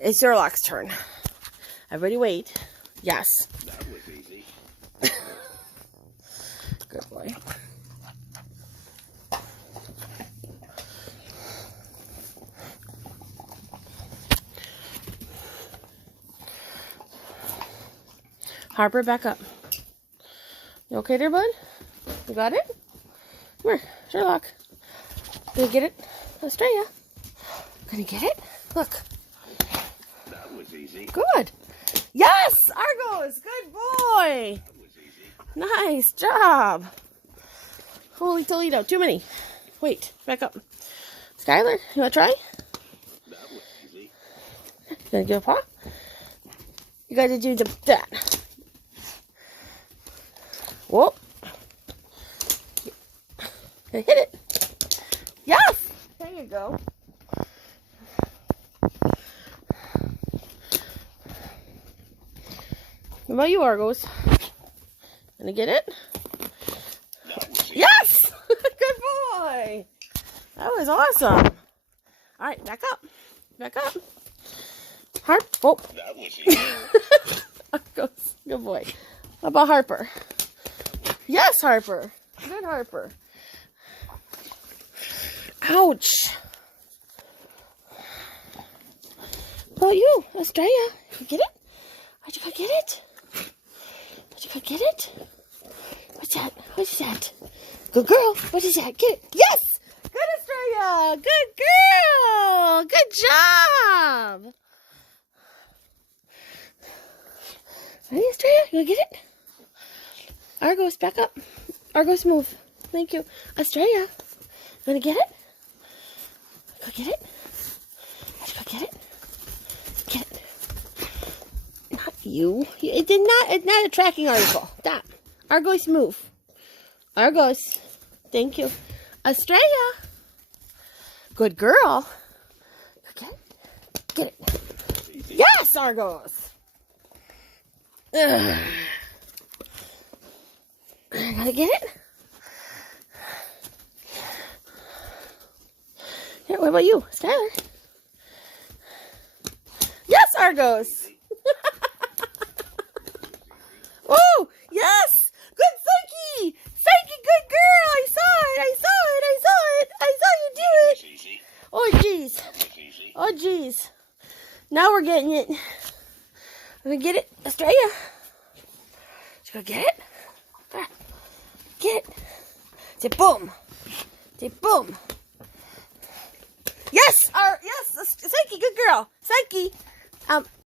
It's Sherlock's turn. Everybody wait. Yes. That was easy. Good boy. Harper, back up. You okay there, bud? You got it? Come here, Sherlock. Gonna get it? Australia. Gonna get it? Look. That was easy. Good. Yes, Argos. Good boy. That was easy. Nice job. Holy Toledo. Too many. Wait, back up. Skylar, you want to try? That was easy. You gonna give a paw? You gotta do that. Whoa. Hit it. Yes. There you go. What about you, Argos? Gonna get it? That was easy. Yes! Good boy! That was awesome. All right, back up. Back up. Harp. Oh. That was easy. Argos. Good boy. How about Harper? Yes, Harper. Good, Harper. Ouch. How about you, Australia? You get it? How'd you go get it? How'd you go get it? What's that? What is that? Good girl. What is that? Get it. Yes! Good, Australia. Good girl. Good job. Ready, Australia? You get it? Argos, back up. Argos, move. Thank you. Australia. Gonna get it? Go get it? Let's go get it. Get it. Not you. It did not. It's not a tracking article. Stop. Argos, move. Argos. Thank you. Australia. Good girl. Go get it. Get it. Yes, Argos. Ugh. I gotta get it. Here, what about you, Skylar? Yes, Argos. Oh, yes. Good, Psyche. Psyche, good girl. I saw it. I saw it. I saw it. I saw you do That it. was easy. Oh, jeez. That was easy. Oh, jeez. Now we're getting it. We're gonna get it, Australia. Let's go get it. Ah, get it. Say boom. Say boom. Yes, yes, Psyche, good girl. Psyche.